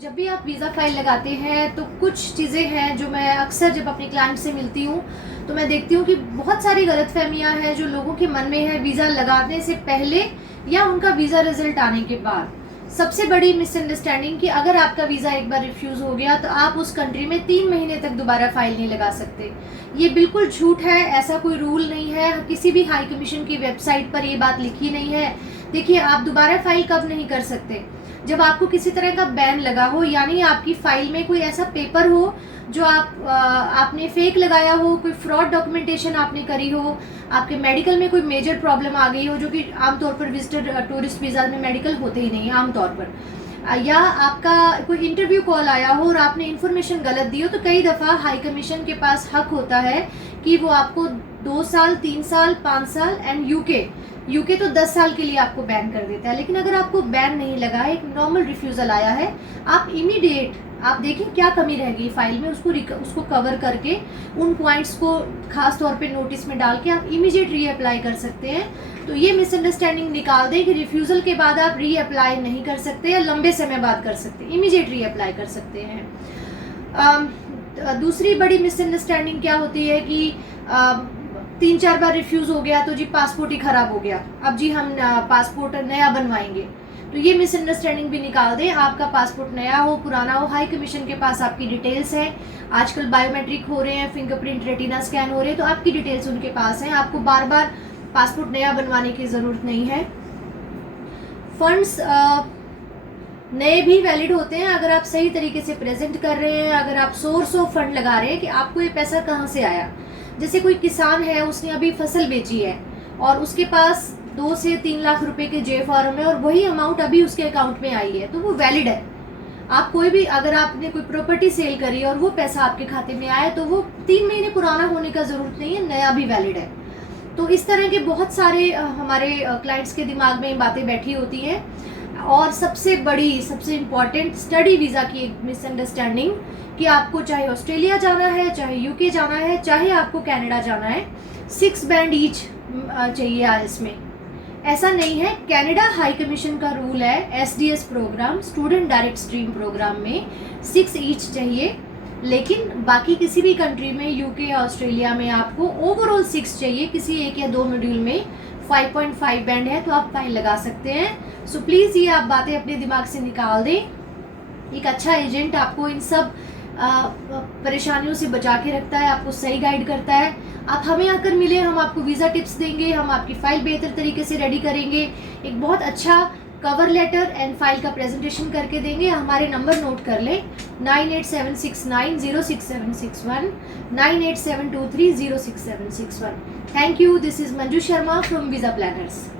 जब भी आप वीज़ा फ़ाइल लगाते हैं तो कुछ चीज़ें हैं जो मैं अक्सर जब अपने क्लाइंट से मिलती हूँ तो मैं देखती हूँ कि बहुत सारी गलतफ़हमियाँ हैं जो लोगों के मन में है वीज़ा लगाने से पहले या उनका वीज़ा रिज़ल्ट आने के बाद। सबसे बड़ी मिसअंडरस्टैंडिंग कि अगर आपका वीज़ा एक बार रिफ्यूज़ हो गया तो आप उस कंट्री में 3 महीने तक दोबारा फ़ाइल नहीं लगा सकते। ये बिल्कुल झूठ है, ऐसा कोई रूल नहीं है, किसी भी हाई कमीशन की वेबसाइट पर ये बात लिखी नहीं है। देखिए, आप दोबारा फ़ाइल कब नहीं कर सकते? जब आपको किसी तरह का बैन लगा हो, यानी आपकी फ़ाइल में कोई ऐसा पेपर हो जो आपने फेक लगाया हो, कोई फ्रॉड डॉक्यूमेंटेशन आपने करी हो, आपके मेडिकल में कोई मेजर प्रॉब्लम आ गई हो, जो कि आमतौर पर विजिटर टूरिस्ट वीज़ा में मेडिकल होते ही नहीं है आमतौर पर, या आपका कोई इंटरव्यू कॉल आया हो और आपने इन्फॉर्मेशन गलत दी हो, तो कई दफ़ा हाई कमीशन के पास हक होता है कि वो आपको 2 साल, 3 साल, 5 साल एंड यूके तो 10 साल के लिए आपको बैन कर देता है। लेकिन अगर आपको बैन नहीं लगा है, एक नॉर्मल रिफ्यूज़ल आया है, आप इमीडिएट आप देखें क्या कमी रह गई फाइल में, उसको कवर करके उन पॉइंट्स को खास तौर पे नोटिस में डाल के आप इमीडिएट रीअप्लाई कर सकते हैं। तो ये मिसअंडरस्टैंडिंग निकाल दें कि रिफ्यूज़ल के बाद आप रीअप्लाई नहीं कर सकते या लंबे समय बाद कर सकते, इमीडिएट रीअप्लाई कर सकते हैं। दूसरी बड़ी मिसअंडरस्टैंडिंग क्या होती है कि 3-4 बार रिफ्यूज़ हो गया तो जी पासपोर्ट ही ख़राब हो गया, अब जी हम पासपोर्ट नया बनवाएंगे। तो ये मिसअंडरस्टैंडिंग भी निकाल दें। आपका पासपोर्ट नया हो, पुराना हो, हाई कमीशन के पास आपकी डिटेल्स हैं। आजकल बायोमेट्रिक हो रहे हैं, फिंगरप्रिंट, रेटिना स्कैन हो रहे हैं, तो आपकी डिटेल्स उनके पास हैं। आपको बार बार पासपोर्ट नया बनवाने की ज़रूरत नहीं है। फंड्स नए भी वैलिड होते हैं अगर आप सही तरीके से प्रेजेंट कर रहे हैं, अगर आप सोर्स ऑफ फंड लगा रहे हैं कि आपको ये पैसा कहाँ से आया। जैसे कोई किसान है, उसने अभी फसल बेची है और उसके पास 2 से 3 लाख रुपए के जे फॉर्म है और वही अमाउंट अभी उसके अकाउंट में आई है, तो वो वैलिड है। आप कोई भी, अगर आपने कोई प्रॉपर्टी सेल करी और वो पैसा आपके खाते में आया, तो वो 3 महीने पुराना होने का ज़रूरत नहीं है, नया भी वैलिड है। तो इस तरह के बहुत सारे हमारे क्लाइंट्स के दिमाग में बातें बैठी होती हैं। और सबसे बड़ी, सबसे इम्पॉर्टेंट, स्टडी वीज़ा की एक मिसअंडरस्टैंडिंग कि आपको चाहे ऑस्ट्रेलिया जाना है, चाहे यूके जाना है, चाहे आपको कनाडा जाना है, 6 बैंड ईच चाहिए आईएलटीएस में। ऐसा नहीं है। कनाडा हाई कमीशन का रूल है, SDS program, student direct stream program में 6 ईच चाहिए, लेकिन बाकी किसी भी कंट्री में, यूके या ऑस्ट्रेलिया में, आपको ओवरऑल 6 चाहिए। किसी एक या 2 मॉड्यूल में 5.5 बैंड है तो आप फाइन लगा सकते हैं। सो प्लीज़ ये आप बातें अपने दिमाग से निकाल दें। एक अच्छा एजेंट आपको इन सब परेशानियों से बचा के रखता है, आपको सही गाइड करता है। आप हमें आकर मिले, हम आपको वीज़ा टिप्स देंगे, हम आपकी फ़ाइल बेहतर तरीके से रेडी करेंगे, एक बहुत अच्छा कवर लेटर एंड फाइल का प्रेजेंटेशन करके देंगे। हमारे नंबर नोट कर लें, 9876906761, 9872306761। Thank you. This is Manju Sharma from visa planners.